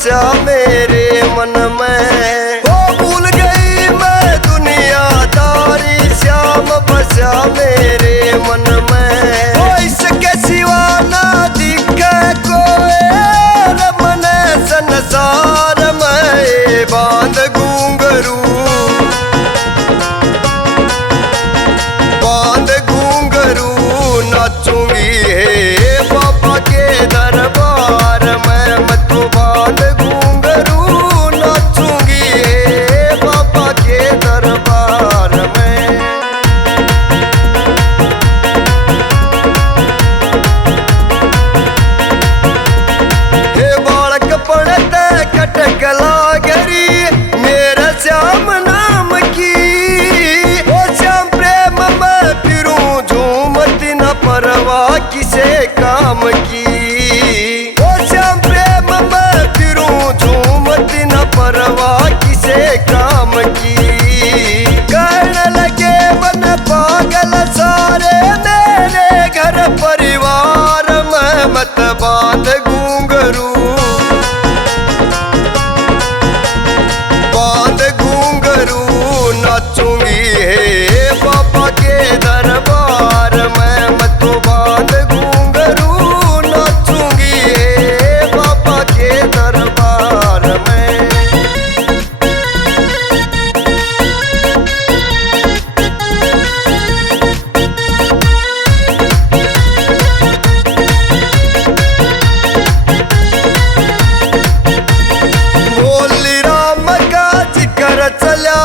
बसा मेरे मन में। ओ भूल गई मैं दुनियादारी, श्याम बसा मेरे मन में। ओ इसके सिवा ना दिखे कोई मन संसार में। बांध घूंघरू नाचूंगी हे बाबा के दरबार में। मैं तो बांध घूंघरू नाचूंगी हे बाबा के दरबार में। हे बालक पढ़ते कटक लागरी मेरा श्याम नाम की। ओ श्याम प्रेम में फिरूं झूमती न परवाह किसे काम की। ओ श्याम प्रेम में फिरूं झूमती न परवाह किसे काम की। कहने लगे मन पागल सारे मेरे घर परिवार में। मत बांध घूंघरू बांध घूंघरू नाचूंगी हे बाबा के दरबार में। मैं तो बांध घूंघरू नाचूंगी हे बाबा के दरबार में। बोली राम का जिक्र चला